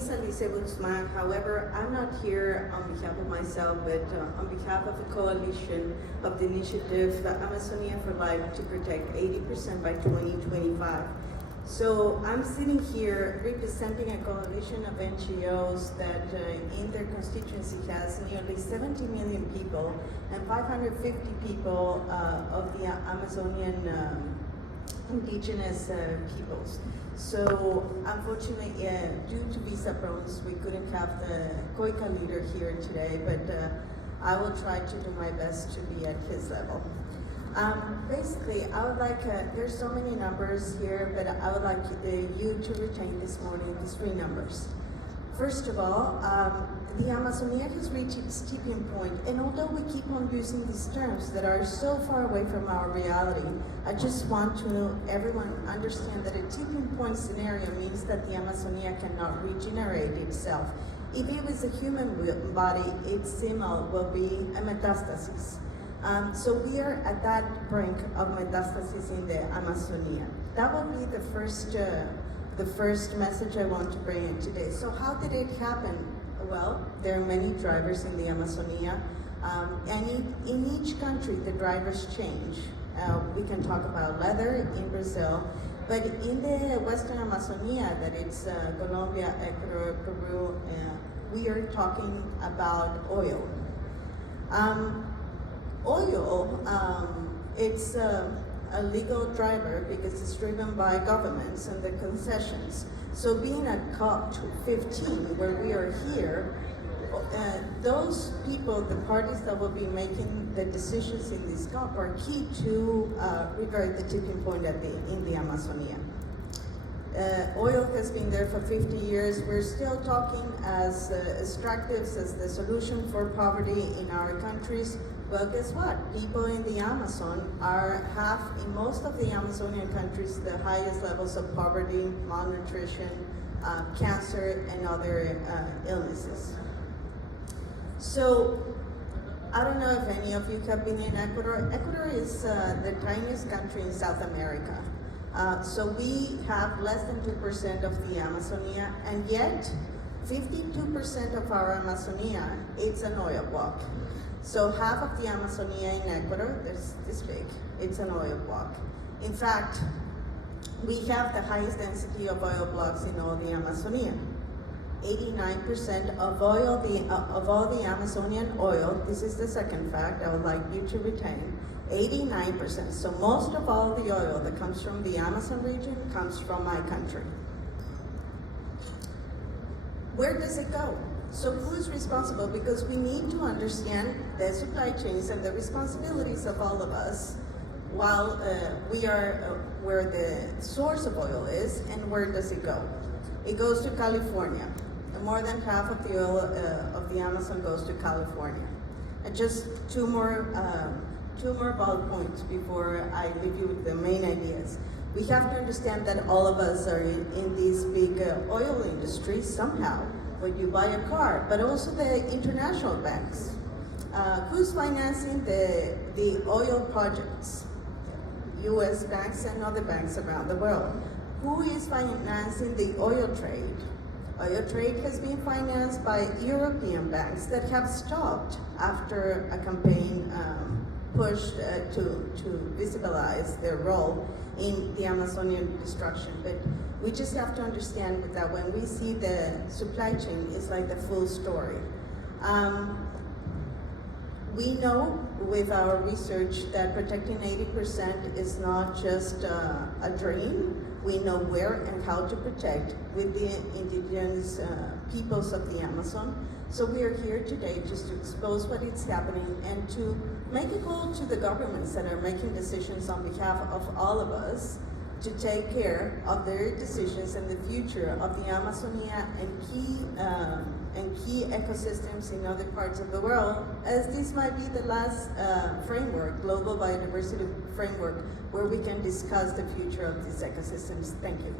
is Alice Guzman. However, I'm not here on behalf of myself, but on behalf of the coalition of the initiative Amazonia for Life to protect 80% by 2025. So I'm sitting here representing a coalition of NGOs that in their constituency has nearly 70 million people and 550 people of the Amazonian indigenous peoples. So unfortunately, due to visa problems, we couldn't have the COICA leader here today, but I will try to do my best to be at his level. Basically, I would like, there's so many numbers here, but I would like you to retain this morning these three numbers. First of all, the Amazonia has reached its tipping point, and although we keep on using these terms that are so far away from our reality, I just want to everyone understand that a tipping point scenario means that the Amazonia cannot regenerate itself. If it was a human body, its symbol will be a metastasis. So we are at that brink of metastasis in the Amazonia. That will be the first message I want to bring in today. So how did it happen? Well, there are many drivers in the Amazonia, and in each country the drivers change. We can talk about leather in Brazil, but in the Western Amazonia, that it's Colombia, Ecuador, Peru, we are talking about oil. It's a legal driver because it's driven by governments and the concessions. So being at COP15, where we are here, those people, the parties that will be making the decisions in this COP are key to revert the tipping point in the Amazonia. Oil has been there for 50 years. We're still talking as extractives as the solution for poverty in our countries. Well, guess what? People in the Amazon have, in most of the Amazonian countries, the highest levels of poverty, malnutrition, cancer, and other illnesses. So, I don't know if any of you have been in Ecuador. Ecuador is the tiniest country in South America. So we have less than 2% of the Amazonia, and yet 52% of our Amazonia, it's an oil block. So half of the Amazonia in Ecuador, this big, it's an oil block. In fact, we have the highest density of oil blocks in all the Amazonia. 89% of all the Amazonian oil, this is the second fact I would like you to retain, 89%. So most of all the oil that comes from the Amazon region comes from my country. Where does it go? So who's responsible? Because we need to understand the supply chains and the responsibilities of all of us while we are where the source of oil is, and where does it go? It goes to California. More than half of the oil of the Amazon goes to California. And just two more bullet points before I leave you with the main ideas. We have to understand that all of us are in these big oil industries somehow. When you buy a car, but also the international banks. Who's financing the oil projects? US banks and other banks around the world. Who is financing the oil trade? Oil trade has been financed by European banks that have stopped after a campaign pushed to visibilize their role in the Amazonian destruction. But we just have to understand that when we see the supply chain, it's like the full story. We know with our research that protecting 80% is not just a dream. We know where and how to protect with the indigenous peoples of the Amazon. So we are here today just to expose what is happening and to make a call to the governments that are making decisions on behalf of all of us to take care of their decisions and the future of the Amazonia and key ecosystems in other parts of the world, as this might be the last framework, global biodiversity framework, where we can discuss the future of these ecosystems. Thank you.